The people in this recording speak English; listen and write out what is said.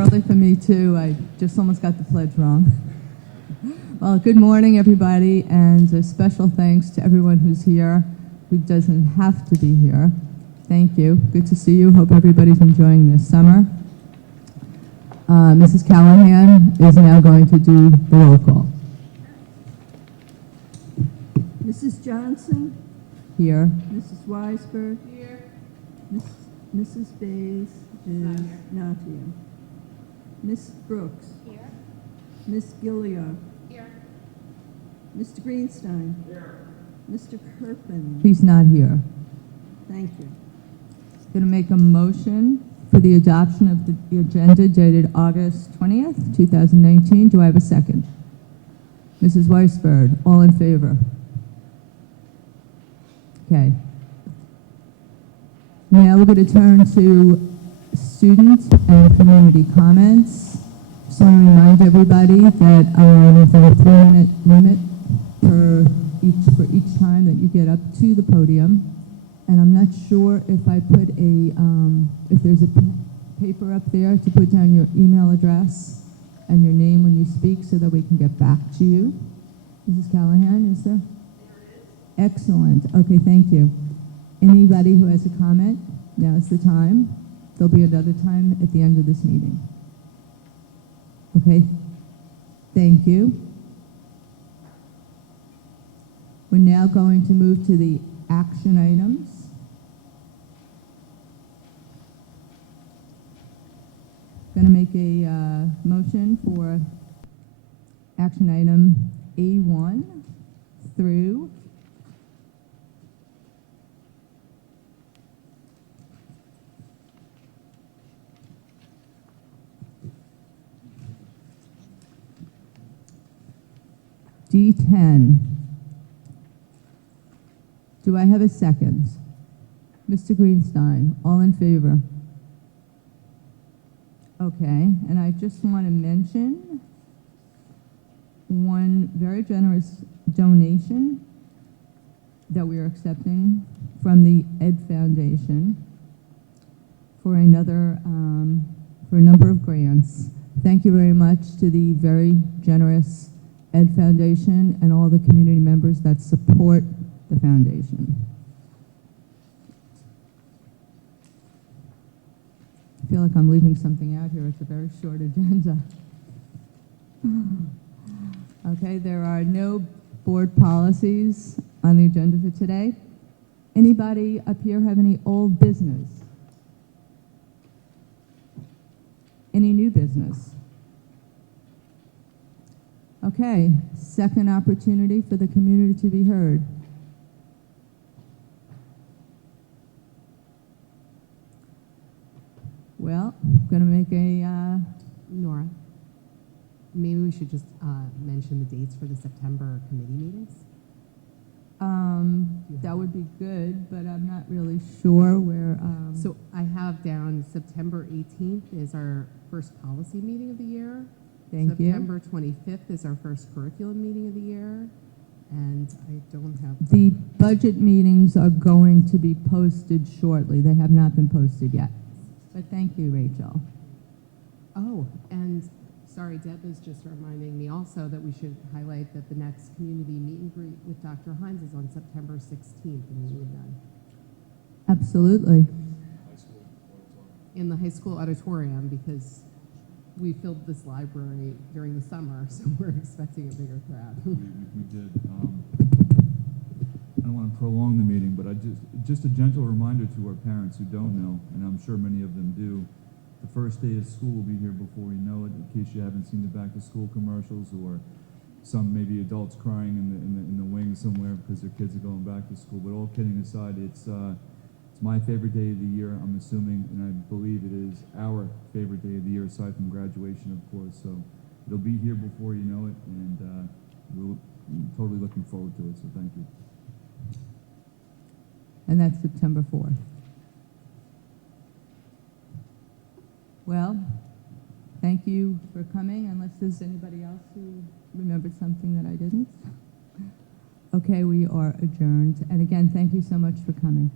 early for me, too. I just almost got the pledge wrong. Well, good morning, everybody, and a special thanks to everyone who's here, who doesn't have to be here. Thank you. Good to see you. Hope everybody's enjoying this summer. Mrs. Callahan is now going to do the roll call. Mrs. Johnson? Here. Mrs. Weisberg? Here. Mrs. Bays is not here. Miss Brooks? Here. Miss Gilliard? Here. Mr. Greenstein? Here. Mr. Kerpen? He's not here. Thank you. Going to make a motion for the adoption of the agenda dated August 20th, 2019. Do I have a second? Mrs. Weisberg, all in favor? Okay. Now we're going to turn to student and community comments. Just want to remind everybody that there's a 3-minute limit for each time that you get up to the podium. And I'm not sure if I put if there's a paper up there to put down your email address and your name when you speak so that we can get back to you. Mrs. Callahan, is there? There is. Excellent. Okay, thank you. Anybody who has a comment, now's the time. There'll be another time at the end of this meeting. Okay, thank you. We're now going to move to the action items. Going to make a motion for action item A1 through D10. Do I have a second? Mr. Greenstein, all in favor? Okay, and I just want to mention one very generous donation that we are accepting from the Ed Foundation for a number of grants. Thank you very much to the very generous Ed Foundation and all the community members that support the foundation. I feel like I'm leaving something out here. It's a very short agenda. Okay, there are no board policies on the agenda for today. Anybody up here have any old business? Any new business? Okay, second opportunity for the community to be heard. Well, I'm going to make a... Nora, maybe we should just mention the dates for the September committee meetings? That would be good, but I'm not really sure where... So I have down September 18th is our first policy meeting of the year. Thank you. September 25th is our first curriculum meeting of the year. And I don't have... The budget meetings are going to be posted shortly. They have not been posted yet. But thank you, Rachel. Oh, and sorry, Deb is just reminding me also that we should highlight that the next community meet and greet with Dr. Hines is on September 16th in Union. Absolutely. In the high school auditorium, because we filled this library during the summer, so we're expecting a bigger crowd. we did. I don't want to prolong the meeting, but just a gentle reminder to our parents who don't know, and I'm sure many of them do, the first day of school will be here before we know it, in case you haven't seen the back-to-school commercials or some maybe adults crying in the wings somewhere because their kids are going back to school. But all kidding aside, it's my favorite day of the year, I'm assuming, and I believe it is our favorite day of the year, aside from graduation, of course. So it'll be here before you know it, and we're totally looking forward to it, so thank you. And that's September 4th. Well, thank you for coming, unless there's anybody else who remembered something that I didn't. Okay, we are adjourned. And again, thank you so much for coming.